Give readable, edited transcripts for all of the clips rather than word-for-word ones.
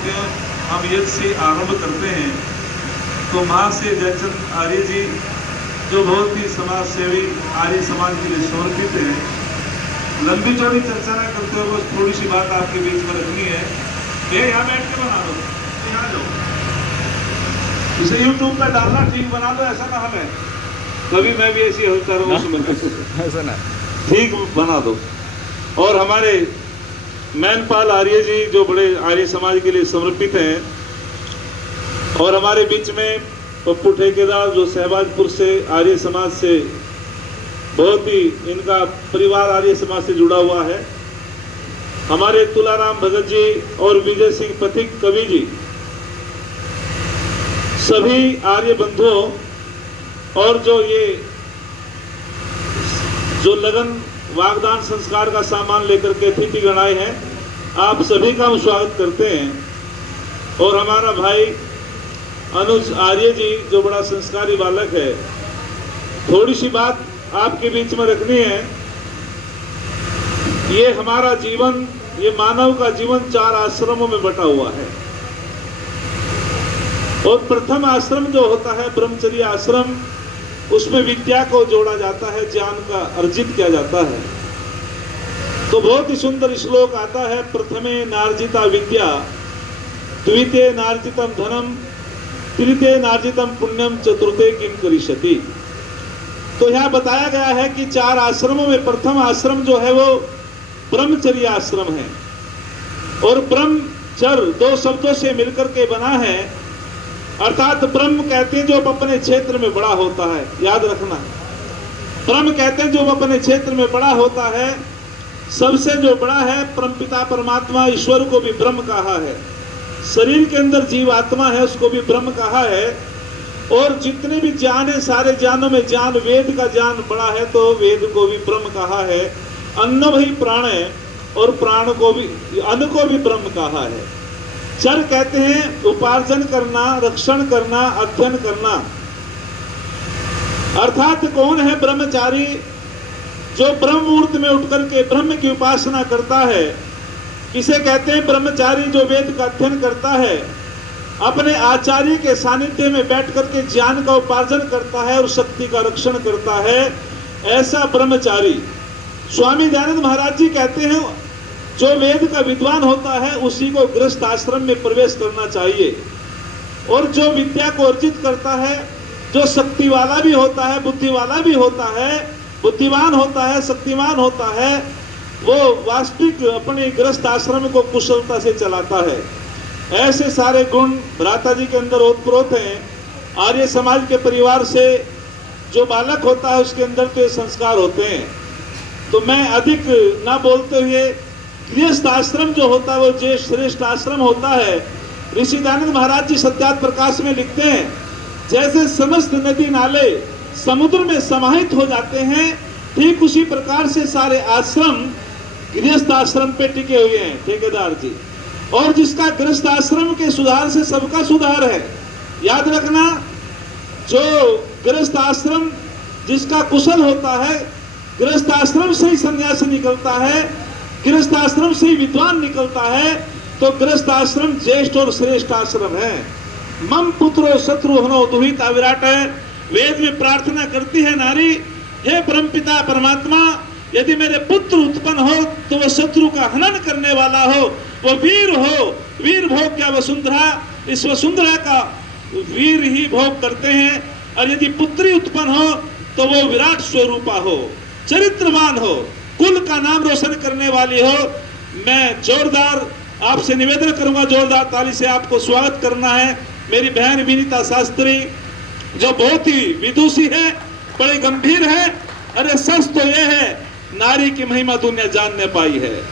के हम यज्ञ से आरंभ करते हैं तो महाशय जयचंद आर्य जी जो बहुत ही समाज सेवी आर्य समाज के लिए समर्पित है, लंबी चौड़ी चर्चा न करते हुए बस थोड़ी सी बात आपके बीच में रखनी है। ये यहाँ बैठ के बना दो, यहाँ जाओ, इसे यूट्यूब पे डालना, ठीक बना दो, ऐसा ना हमें कभी मैं भी ऐसी होता रहूँ ऐसा ना, ठीक बना दो। और हमारे मैनपाल आर्य जी जो बड़े आर्य समाज के लिए समर्पित हैं, और हमारे बीच में पप्पू ठेकेदार जो सहबाजपुर से आर्य समाज से बहुत ही इनका परिवार आर्य समाज से जुड़ा हुआ है, हमारे तुलाराम भगत जी और विजय सिंह पथिक कवि जी, सभी आर्य बंधुओं और जो लगन वागदान संस्कार का सामान लेकर के अतिथि गण आए हैं, आप सभी का हम स्वागत करते हैं। और हमारा भाई अनुज आर्य जी जो बड़ा संस्कारी बालक है, थोड़ी सी बात आपके बीच में रखनी है। ये हमारा जीवन, ये मानव का जीवन 4 आश्रमों में बटा हुआ है, और प्रथम आश्रम जो होता है ब्रह्मचर्य आश्रम, उसमें विद्या को जोड़ा जाता है, ज्ञान का अर्जित किया जाता है। तो बहुत ही सुंदर श्लोक आता है, प्रथमे नार्जिता विद्या, द्वितीय नार्जितम धनम, तृतीय नार्जितम पुण्यम, चतुर्थे किम करिष्यति। तो यहाँ बताया गया है कि 4 आश्रमों में प्रथम आश्रम जो है वो ब्रह्मचर्य आश्रम है, और ब्रह्मचर्य 2 शब्दों से मिलकर के बना है, अर्थात ब्रह्म कहते हैं जो अपने क्षेत्र में बड़ा होता है, याद रखना, ब्रह्म कहते हैं जो अपने क्षेत्र में बड़ा होता है, सबसे जो बड़ा है परमपिता परमात्मा ईश्वर को भी ब्रह्म कहा है, शरीर के अंदर जीव आत्मा है उसको भी ब्रह्म कहा है, और जितने भी ज्ञान है सारे ज्ञानों में ज्ञान, वेद का ज्ञान बड़ा है तो वेद को भी ब्रह्म कहा है, अन्न भी प्राण है और प्राण को भी, अन्न को भी ब्रह्म कहा है। चर कहते हैं उपार्जन करना, रक्षण करना, अध्ययन करना, अर्थात कौन है ब्रह्मचारी, जो ब्रह्म मुहूर्त में उठकर के ब्रह्म की उपासना करता है। किसे कहते हैं ब्रह्मचारी, जो वेद का अध्ययन करता है, अपने आचार्य के सानिध्य में बैठ करके ज्ञान का उपार्जन करता है और शक्ति का रक्षण करता है, ऐसा ब्रह्मचारी। स्वामी दयानंद महाराज जी कहते हैं जो वेद का विद्वान होता है उसी को गृहस्थ आश्रम में प्रवेश करना चाहिए, और जो विद्या को अर्जित करता है, जो शक्ति वाला भी होता है, बुद्धि वाला भी होता है, बुद्धिमान होता है, शक्तिमान होता है, वो वास्तविक अपने गृहस्थ आश्रम को कुशलता से चलाता है। ऐसे सारे गुण भ्राता जी के अंदर ओतप्रोत हैं। आर्य समाज के परिवार से जो बालक होता है उसके अंदर तो ये संस्कार होते हैं। तो मैं अधिक ना बोलते हुए, गृहस्थ आश्रम जो होता है वो जो श्रेष्ठ आश्रम होता है। ऋषि दयानंद महाराज जी सत्यार्थ प्रकाश में लिखते हैं, जैसे समस्त नदी नाले समुद्र में समाहित हो जाते हैं, ठीक उसी प्रकार से सारे आश्रम गृहस्थ आश्रम पे टिके हुए हैं ठेकेदार जी। और जिसका गृहस्थ आश्रम के सुधार से सबका सुधार है। याद रखना, जो गृहस्थ आश्रम जिसका कुशल होता है, गृहस्थ आश्रम से ही सन्यासी निकलता है, गृहस्थ आश्रम से ही विद्वान निकलता है, तो गृहस्थ आश्रम ज्येष्ठ और श्रेष्ठ आश्रम है। मम पुत्रो शत्रुघ्नो दुहिता विराट है। वेद में प्रार्थना करती है नारी, हे परमपिता परमात्मा, यदि मेरे पुत्र उत्पन्न हो तो वह शत्रु का हनन करने वाला हो, वो वीर हो। वीर भोग क्या वसुंधरा, इस वसुंधरा का वीर ही भोग करते हैं। और यदि पुत्री उत्पन्न हो तो वो विराट स्वरूपा हो, चरित्रवान हो, कुल का नाम रोशन करने वाली हो। मैं जोरदार आपसे निवेदन करूंगा, जोरदार ताली से आपको स्वागत करना है। मेरी बहन विनीता शास्त्री जो बहुत ही विदुषी है, बड़े गंभीर है। अरे सच तो यह है, नारी की महिमा दुनिया जानने पाई है।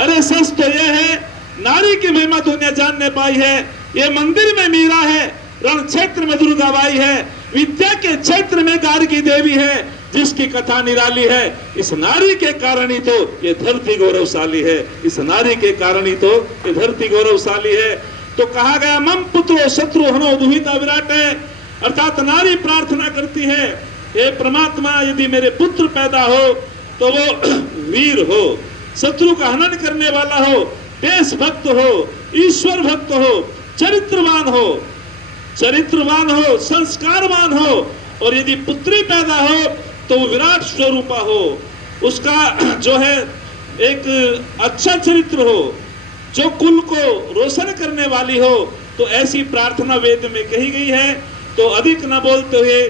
अरे सच तो यह है, नारी की महिमा दुनिया जानने पाई है। ये मंदिर में मीरा है, रण क्षेत्र में दुर्गाबाई है, विद्या के क्षेत्र में गार्गी देवी है, जिसकी कथा निराली है। इस नारी के कारण ही तो ये धरती गौरवशाली है, इस नारी के कारण ही तो ये धरती गौरवशाली है। तो कहा गया, मम पुत्रो शत्रुघ्नो दुहिता विराट है, अर्थात नारी प्रार्थना करती है, हे परमात्मा, यदि मेरे पुत्र पैदा हो तो वो वीर हो, शत्रु का हनन करने वाला हो, देशभक्त हो, ईश्वर भक्त हो, चरित्रवान हो, संस्कारवान हो, और यदि पुत्री पैदा हो तो वो विराट स्वरूपा हो, उसका जो है एक अच्छा चरित्र हो, जो कुल को रोशन करने वाली हो, तो ऐसी प्रार्थना वेद में कही गई है। तो अधिक न बोलते हुए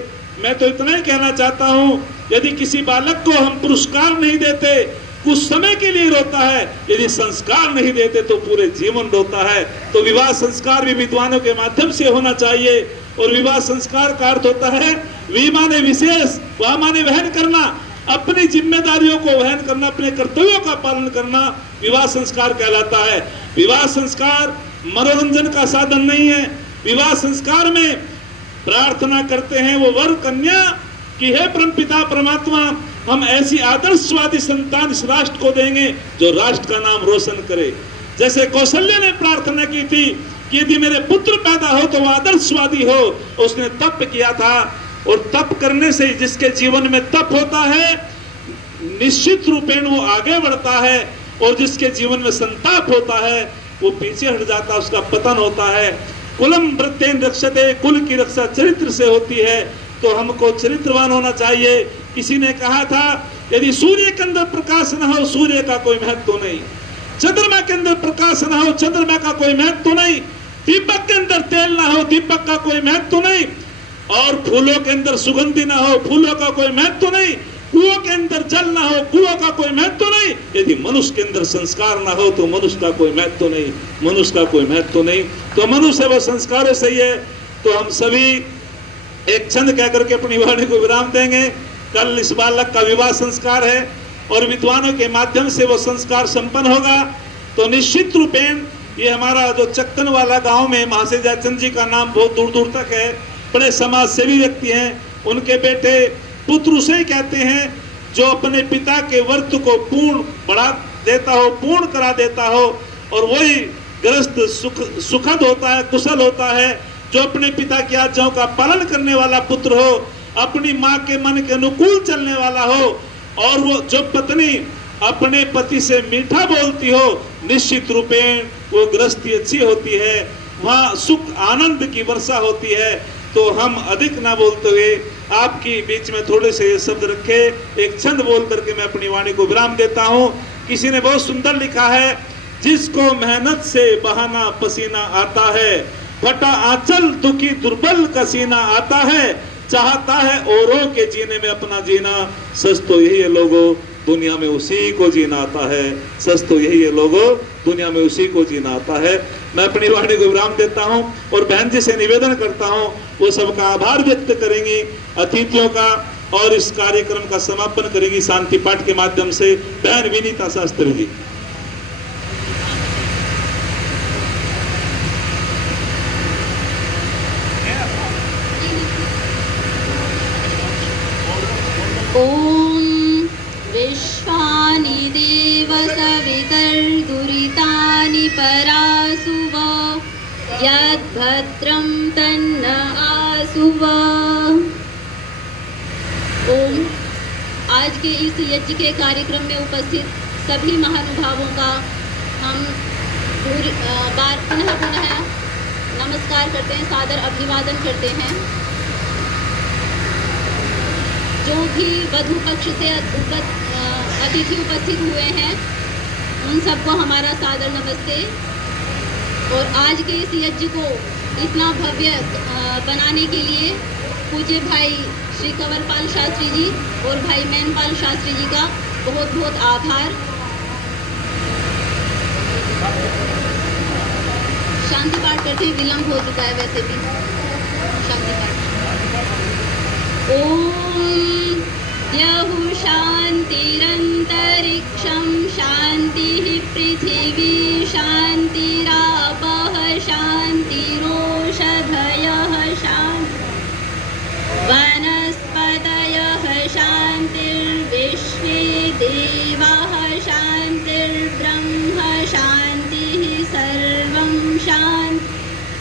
मैं तो इतना ही कहना चाहता हूं, यदि किसी बालक को हम पुरस्कार नहीं देते, कुछ समय के लिए रोता है, यदि संस्कार नहीं देते तो पूरे जीवन रोता है। तो विवाह संस्कार भी विद्वानों के माध्यम से होना चाहिए। और विवाह संस्कार का अर्थ होता है वी माने विशेष, वह माने वहन करना, अपनी जिम्मेदारियों को वहन करना, अपने कर्तव्यों का पालन करना विवाह संस्कार कहलाता है। विवाह संस्कार मनोरंजन का साधन नहीं है। विवाह संस्कार में प्रार्थना करते हैं वो वर कन्या कि हे परमपिता परमात्मा, हम ऐसी आदर्शवादी संतान इस राष्ट्र को देंगे जो राष्ट्र का नाम रोशन करे। जैसे कौशल्य ने प्रार्थना की थी कि यदि मेरे पुत्र पैदा हो तो वह आदर्शवादी हो, उसने तप किया था। और तप करने से जिसके जीवन में तप होता है, निश्चित रूपेण वो आगे बढ़ता है, और जिसके जीवन में संताप होता है वो पीछे हट जाता है, उसका पतन होता है। कुलम वृत्तेन रक्षते, कुल की रक्षा चरित्र से होती है। तो हमको चरित्रवान होना चाहिए। किसी ने कहा था यदि सूर्य के अंदर प्रकाश न हो, सूर्य का कोई महत्व नहीं, चंद्रमा के अंदर प्रकाश न हो, चंद्रमा का कोई महत्व नहीं, दीपक के अंदर तेल ना हो, दीपक का कोई महत्व नहीं, और फूलों के अंदर सुगंधि ना हो, फूलों का कोई महत्व नहीं, कुओं के अंदर जल ना हो, कुओं का कोई महत्व नहीं। यदि मनुष्य के अंदर संस्कार ना हो तो मनुष्य का कोई महत्व नहीं, मनुष्य का कोई महत्व नहीं। तो मनुष्य वो संस्कारों से ही है। तो हम सभी एक छंद कह करके अपनी वाणी को विराम देंगे। कल इस बालक का विवाह संस्कार है और विद्वानों के माध्यम से वो संस्कार संपन्न होगा। तो निश्चित रूपेण ये हमारा जो चक्कन वाला गांव में महाशय जयचंद जी का नाम बहुत दूर दूर तक है, बड़े समाज सेवी व्यक्ति हैं। उनके बेटे पुत्र उसे ही कहते हैं जो अपने पिता के व्रत को पूर्ण बढ़ा देता हो, पूर्ण करा देता हो, और वही ग्रस्त सुखद होता है, कुशल होता है, जो अपने पिता की आज्ञाओं का पालन करने वाला पुत्र हो, अपनी माँ के मन के अनुकूल चलने वाला हो, और वो जो पत्नी अपने पति से मीठा बोलती हो, निश्चित रूपेण वो गृहस्थी अच्छी होती है, वहाँ सुख आनंद की वर्षा होती है। तो हम अधिक ना बोलते हुए आपकी बीच में थोड़े से ये शब्द रखे, एक छंद बोल करके मैं अपनी वाणी को विराम देता हूँ। किसी ने बहुत सुंदर लिखा है, जिसको मेहनत से बहाना पसीना आता है, फटा आंचल दुखी दुर्बल का सीना आता है, चाहता है औरों के जीने में अपना जीना, सच तो यही है लोगों दुनिया में उसी को जीना आता है, सच तो यही है लोगों दुनिया में उसी को जीना आता है। मैं अपनी वाणी को विराम देता हूं और बहन जी से निवेदन करता हूं वो सबका आभार व्यक्त करेंगी अतिथियों का, और इस कार्यक्रम का समापन करेंगी शांति पाठ के माध्यम से बहन विनीता शास्त्री जी। ओम विश्वानि देव सवितर्दुरितानि परासुव, यद्भद्रं तन्न आसुव। ओम आज के इस यज्ञ के कार्यक्रम में उपस्थित सभी महानुभावों का हम पुनः नमस्कार करते हैं, सादर अभिवादन करते हैं। जो भी वधू पक्ष से अतिथि उपस्थित हुए हैं उन सबको हमारा सादर नमस्ते। और आज के इस यज्ञ को इतना भव्य बनाने के लिए पूज्य भाई श्री कंवरपाल शास्त्री जी और भाई मैनपाल शास्त्री जी का बहुत बहुत आभार। शांति पाठ करते विलंब हो चुका है, वैसे भी शांति पाठ। ओम यहु शांतिरंतरिक्षं शांतिः पृथिवी शांतिरापः शांतिरोषधयः शान्ति वनस्पतयः शान्तिर्विश्वे देवाः शान्तिर्ब्रह्म शान्तिः सर्वं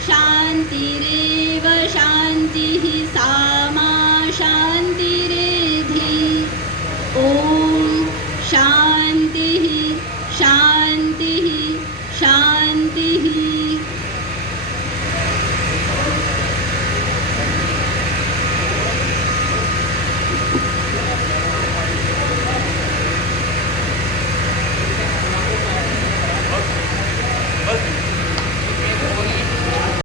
शान्तिरेव शान्तिः